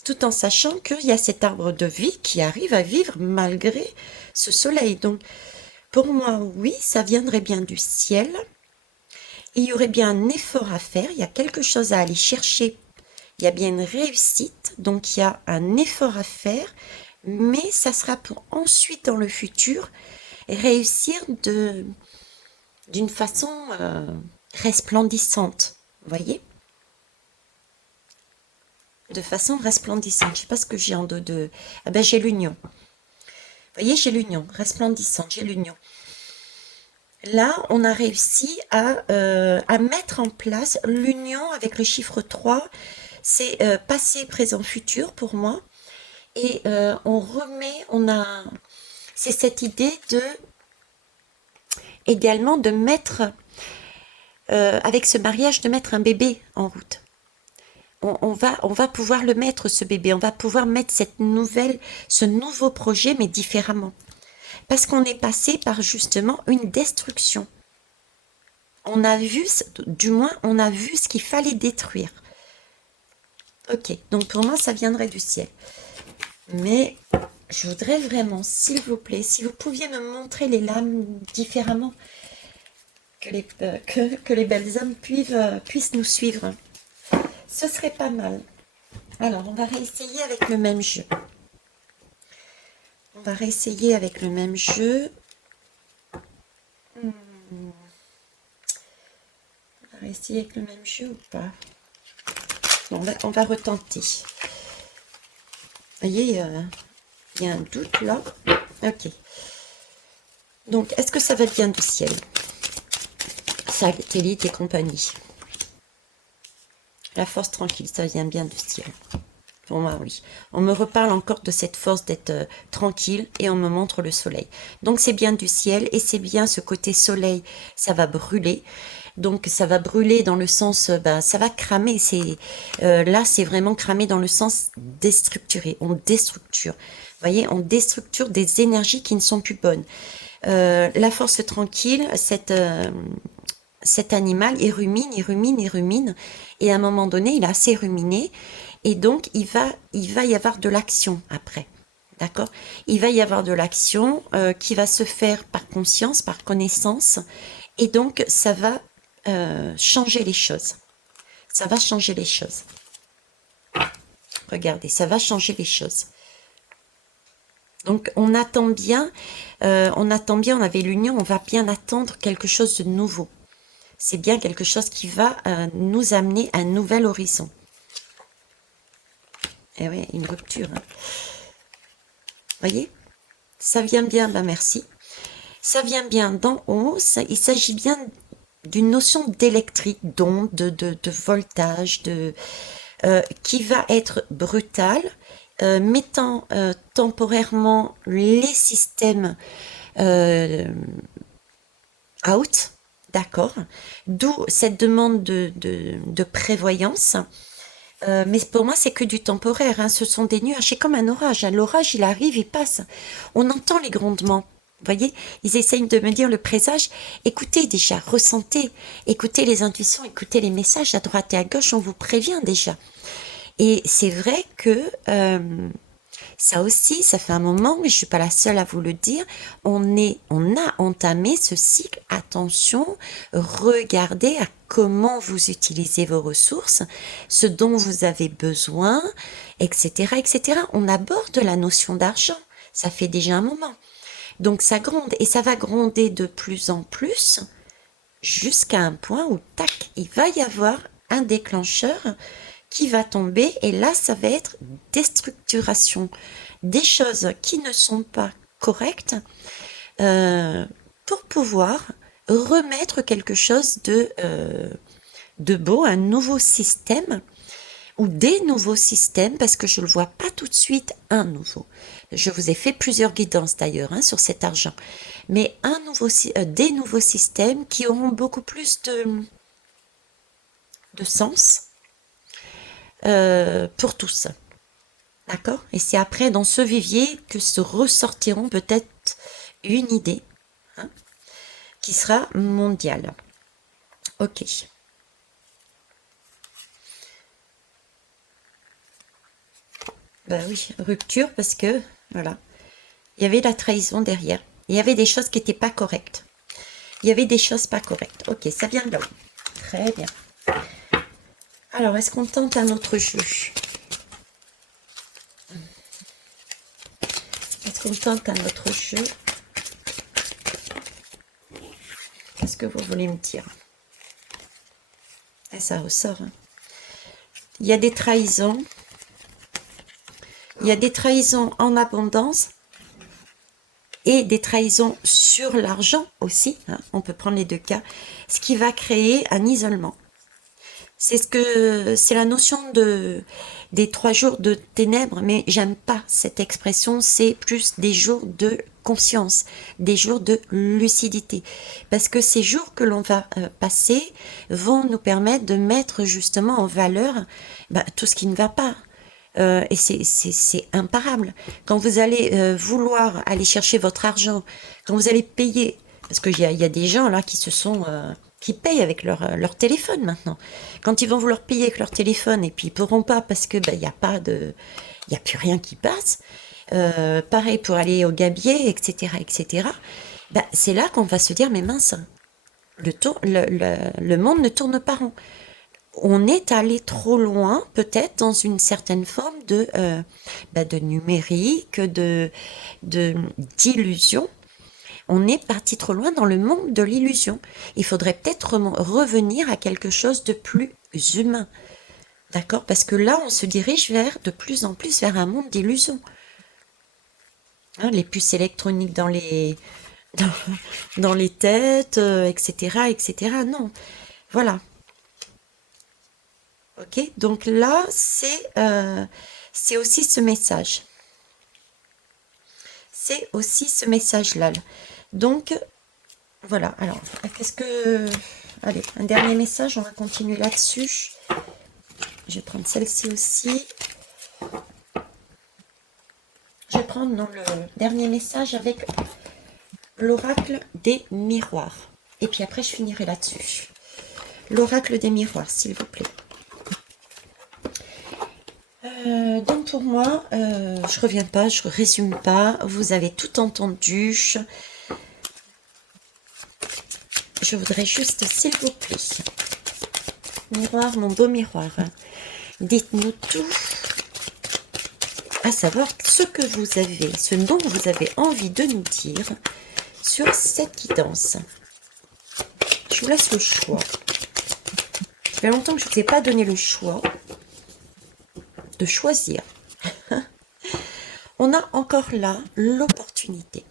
tout en sachant qu'il y a cet arbre de vie qui arrive à vivre malgré ce soleil. Donc, pour moi, oui, ça viendrait bien du ciel. Il y aurait bien un effort à faire, il y a quelque chose à aller chercher, il y a bien une réussite, donc il y a un effort à faire, mais ça sera pour ensuite, dans le futur, réussir d'une façon resplendissante, vous voyez? De façon resplendissante. Je ne sais pas ce que j'ai en dos de... Ah ben j'ai l'union. Vous voyez, j'ai l'union, resplendissante, j'ai l'union. Là, on a réussi à mettre en place l'union avec le chiffre 3. C'est passé, présent, futur pour moi. Et c'est cette idée également de mettre, avec ce mariage, de mettre un bébé en route. On va pouvoir le mettre, ce bébé, on va pouvoir mettre ce nouveau projet, mais différemment. Parce qu'on est passé par justement une destruction. On a vu ce qu'il fallait détruire. Ok, donc pour moi, ça viendrait du ciel. Mais je voudrais vraiment, s'il vous plaît, si vous pouviez me montrer les lames différemment, que les belles âmes puissent nous suivre. Ce serait pas mal. Alors, on va réessayer avec le même jeu. On va réessayer avec le même jeu. On va réessayer avec le même jeu ou pas? Bon, on va retenter. Vous voyez, il y a un doute là. Ok. Donc, est-ce que ça va bien du ciel? Satellite et compagnie. La force tranquille, ça vient bien du ciel. Pour moi, oui. On me reparle encore de cette force d'être tranquille et on me montre le soleil. Donc, c'est bien du ciel et c'est bien ce côté soleil. Ça va brûler. Donc, ça va brûler dans le sens, ça va cramer. Là, c'est vraiment cramer dans le sens déstructurer. On déstructure. Vous voyez, on déstructure des énergies qui ne sont plus bonnes. La force tranquille, cet animal, il rumine, il rumine, il rumine, et à un moment donné, il a assez ruminé, et donc il va y avoir de l'action après, d'accord? Il va y avoir de l'action qui va se faire par conscience, par connaissance, et donc ça va changer les choses. Ça va changer les choses. Regardez, ça va changer les choses. Donc on attend bien, on avait l'union, on va bien attendre quelque chose de nouveau. C'est bien quelque chose qui va nous amener à un nouvel horizon. Et oui, une rupture. Hein. Voyez? Ça vient bien, merci. Ça vient bien d'en haut. Il s'agit bien d'une notion d'électrique, d'onde, de voltage, qui va être brutale, mettant temporairement les systèmes out. D'accord, d'où cette demande de prévoyance. Mais pour moi, c'est que du temporaire. Hein. Ce sont des nuages. C'est comme un orage. Hein. L'orage, il arrive, il passe. On entend les grondements. Vous voyez, ils essayent de me dire le présage. Écoutez déjà, ressentez, écoutez les intuitions, écoutez les messages à droite et à gauche, on vous prévient déjà. Et c'est vrai que ça aussi, ça fait un moment, mais je suis pas la seule à vous le dire, on a entamé ce cycle. Attention, regardez à comment vous utilisez vos ressources, ce dont vous avez besoin, etc., etc. On aborde la notion d'argent. Ça fait déjà un moment. Donc ça gronde et ça va gronder de plus en plus jusqu'à un point où, tac, il va y avoir un déclencheur qui va tomber et là, ça va être déstructuration des choses qui ne sont pas correctes euh, pour pouvoir remettre quelque chose de beau, un nouveau système ou des nouveaux systèmes, parce que je ne le vois pas tout de suite un nouveau. Je vous ai fait plusieurs guidances d'ailleurs hein, sur cet argent, mais des nouveaux systèmes qui auront beaucoup plus de sens pour tous. D'accord? Et c'est après dans ce vivier que se ressortiront peut-être une idée hein, qui sera mondiale. Ok. Ben oui, rupture parce que, voilà, il y avait la trahison derrière. Il y avait des choses qui n'étaient pas correctes. Il y avait des choses pas correctes. Ok, ça vient de là. Très bien. Alors, est-ce qu'on tente un autre jeu? Est-ce qu'on tente un autre jeu? Qu'est-ce que vous voulez me dire? Et ça ressort. Hein. Il y a des trahisons. Il y a des trahisons en abondance et des trahisons sur l'argent aussi. Hein. On peut prendre les deux cas. Ce qui va créer un isolement. C'est la notion des 3 jours de ténèbres, mais j'aime pas cette expression. C'est plus des jours de conscience, des jours de lucidité, parce que ces jours que l'on va passer vont nous permettre de mettre justement en valeur tout ce qui ne va pas. Et c'est imparable. Quand vous allez vouloir aller chercher votre argent, quand vous allez payer, parce qu'il y a des gens là qui payent avec leur téléphone maintenant. Quand ils vont vouloir payer avec leur téléphone et puis ils pourront pas parce que il y a pas de, il y a plus rien qui passe. Pareil pour aller au gabier, etc., etc. C'est là qu'on va se dire mais mince, le monde ne tourne pas rond. On est allé trop loin, peut-être dans une certaine forme de numérique, d'illusion. On est parti trop loin dans le monde de l'illusion. Il faudrait peut-être revenir à quelque chose de plus humain. D'accord? Parce que là, on se dirige de plus en plus vers un monde d'illusion. Hein, les puces électroniques dans, dans les têtes, etc., etc. Non. Voilà. Ok, donc là, c'est aussi ce message. C'est aussi ce message-là. Donc, voilà. Alors, qu'est-ce que... Allez, un dernier message, on va continuer là-dessus. Je vais prendre celle-ci aussi. Je vais prendre dans le dernier message avec l'oracle des miroirs. Et puis après, je finirai là-dessus. L'oracle des miroirs, s'il vous plaît. Donc pour moi, je reviens pas, je résume pas. Vous avez tout entendu. Je voudrais juste, s'il vous plaît, miroir, mon beau miroir, dites-nous tout, à savoir ce que vous avez, ce dont vous avez envie de nous dire sur cette guidance. Je vous laisse le choix. Ça fait longtemps que je ne vous ai pas donné le choix de choisir. On a encore là l'opportunité.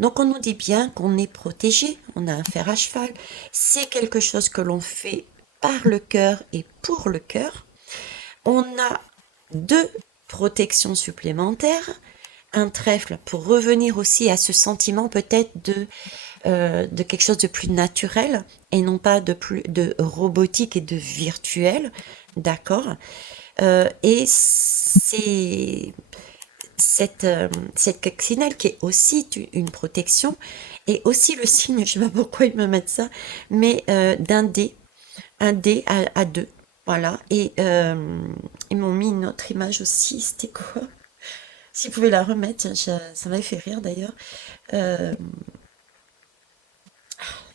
Donc on nous dit bien qu'on est protégé, on a un fer à cheval, c'est quelque chose que l'on fait par le cœur et pour le cœur. On a 2 protections supplémentaires, un trèfle pour revenir aussi à ce sentiment peut-être de quelque chose de plus naturel et non pas de robotique et de virtuel, d'accord. Et cette coccinelle qui est aussi une protection, et aussi le signe, je sais pas pourquoi ils me mettent ça, mais d'un dé, un dé à deux. Voilà, et ils m'ont mis une autre image aussi, c'était quoi? Si vous pouvez la remettre, ça m'avait fait rire d'ailleurs. Euh,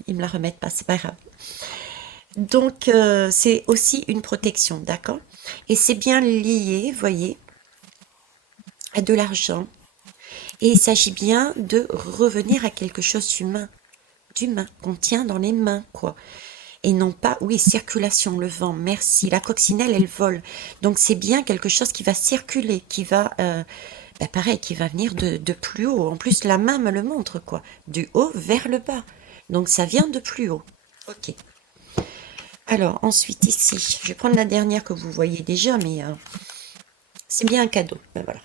Ils me la remettent pas, c'est pas grave. Donc, c'est aussi une protection, d'accord? Et c'est bien lié, voyez, à de l'argent. Et il s'agit bien de revenir à quelque chose d'humain, qu'on tient dans les mains, quoi. Et non pas, oui, circulation, le vent, merci. La coccinelle, elle vole. Donc, c'est bien quelque chose qui va circuler, qui va, bah, pareil, qui va venir de plus haut. En plus, la main me le montre, quoi. Du haut vers le bas. Donc, ça vient de plus haut. Ok. Alors, ensuite, ici, je vais prendre la dernière que vous voyez déjà, mais c'est bien un cadeau. Ben voilà.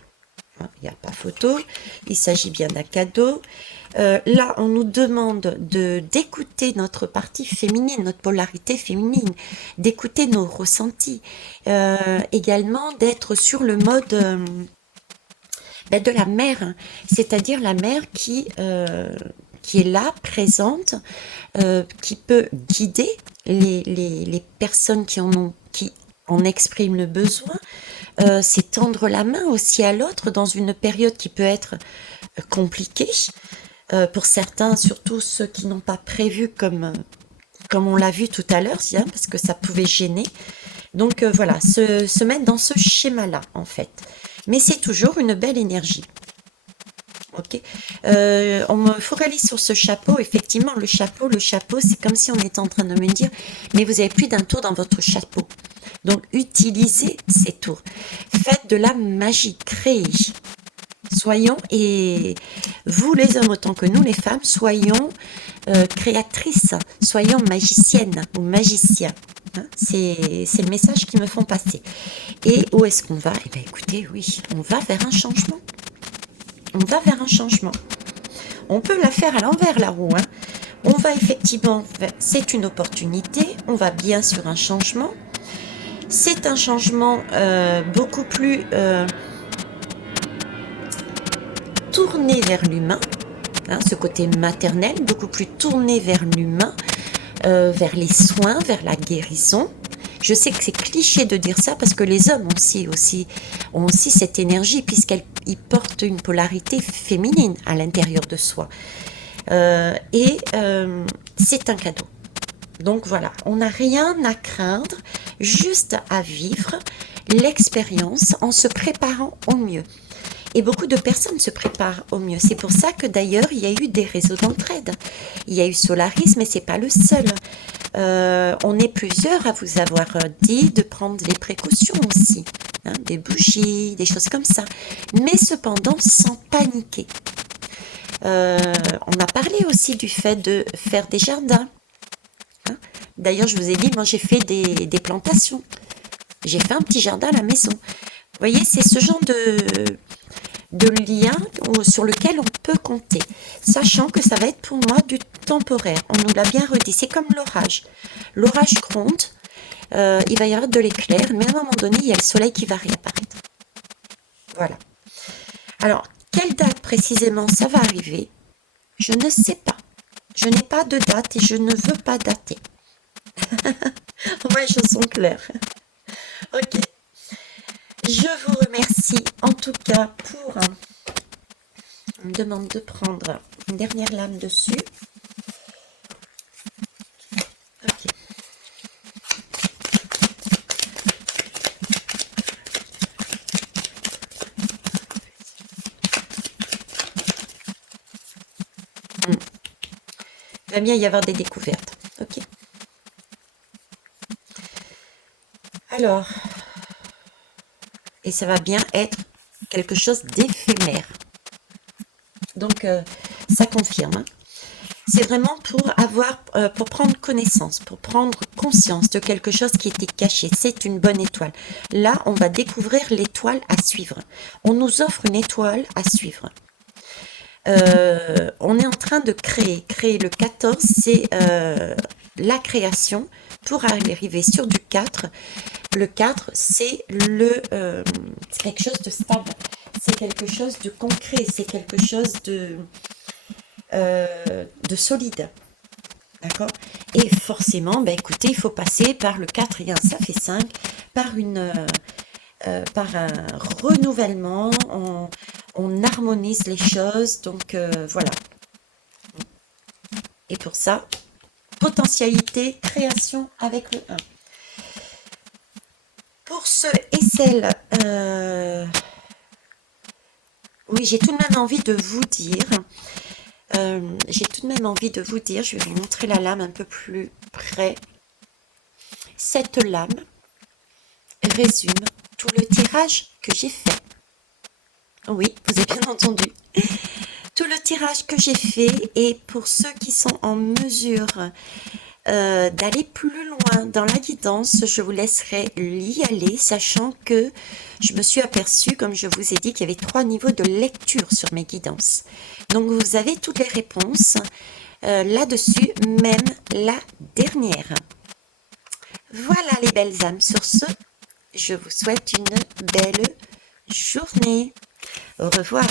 Hein, il n'y a pas photo. Il s'agit bien d'un cadeau. Là, on nous demande d'écouter notre partie féminine, notre polarité féminine, d'écouter nos ressentis. Également, d'être sur le mode ben, de la mère, hein. C'est-à-dire la mère qui est là, présente, qui peut guider les personnes qui en expriment le besoin. C'est tendre la main aussi à l'autre dans une période qui peut être compliquée. Pour certains, surtout ceux qui n'ont pas prévu comme on l'a vu tout à l'heure, hein, parce que ça pouvait gêner. Donc voilà, se mettre dans ce schéma-là, en fait. Mais c'est toujours une belle énergie. Ok. On me focalise sur ce chapeau. Effectivement, le chapeau, c'est comme si on était en train de me dire, mais vous avez plus d'un tour dans votre chapeau. Donc, utilisez ces tours. Faites de la magie, créez. Soyons, et vous les hommes autant que nous les femmes, soyons créatrices, soyons magiciennes ou magiciens. Hein, c'est le message qu'ils me font passer. Et où est-ce qu'on va? Eh bien écoutez, oui, on va vers un changement. On va vers un changement. On peut la faire à l'envers la roue. Hein. On va effectivement, c'est une opportunité, on va bien sur un changement. C'est un changement beaucoup plus tourné vers l'humain, hein, ce côté maternel, beaucoup plus tourné vers l'humain, vers les soins, vers la guérison. Je sais que c'est cliché de dire ça parce que les hommes ont aussi cette énergie puisqu'ils portent une polarité féminine à l'intérieur de soi. C'est un cadeau. Donc voilà, on n'a rien à craindre, juste à vivre l'expérience en se préparant au mieux. Et beaucoup de personnes se préparent au mieux. C'est pour ça que d'ailleurs, il y a eu des réseaux d'entraide. Il y a eu Solaris, mais c'est pas le seul. On est plusieurs à vous avoir dit de prendre des précautions aussi. Hein, des bougies, des choses comme ça. Mais cependant, sans paniquer. On a parlé aussi du fait de faire des jardins. Hein. D'ailleurs, je vous ai dit, moi j'ai fait des plantations. J'ai fait un petit jardin à la maison. Vous voyez, c'est ce genre de lien sur lequel on peut compter, sachant que ça va être pour moi du temporaire. On nous l'a bien redit, c'est comme l'orage. L'orage gronde, il va y avoir de l'éclair, mais à un moment donné, il y a le soleil qui va réapparaître. Voilà. Alors, quelle date précisément ça va arriver? Je ne sais pas. Je n'ai pas de date et je ne veux pas dater. Ouais, je suis claire. Ok. Je vous remercie en tout cas pour... On me demande de prendre une dernière lame dessus. Ok. Il va bien y avoir des découvertes. Ok. Alors, et ça va bien être quelque chose d'éphémère. Donc, ça confirme. Hein. C'est vraiment pour prendre connaissance, pour prendre conscience de quelque chose qui était caché. C'est une bonne étoile. Là, on va découvrir l'étoile à suivre. On nous offre une étoile à suivre. On est en train de créer le 14, c'est la création pour arriver sur du 4. Le 4, c'est quelque chose de stable. c'est quelque chose de concret, c'est quelque chose de solide. D'accord? Et forcément, ben écoutez, il faut passer par le quatrième, ça fait 5, par un renouvellement, on harmonise les choses, donc voilà. Et pour ça, potentialité, création avec le 1. Pour ceux et celles, oui, j'ai tout de même envie de vous dire, je vais vous montrer la lame un peu plus près. Cette lame résume tout le tirage que j'ai fait. Oui, vous avez bien entendu. Tout le tirage que j'ai fait, et pour ceux qui sont en mesure d'aller plus loin dans la guidance, je vous laisserai y aller, sachant que je me suis aperçue, comme je vous ai dit, qu'il y avait 3 niveaux de lecture sur mes guidances. Donc vous avez toutes les réponses là-dessus, même la dernière. Voilà les belles âmes. Sur ce, je vous souhaite une belle journée. Au revoir.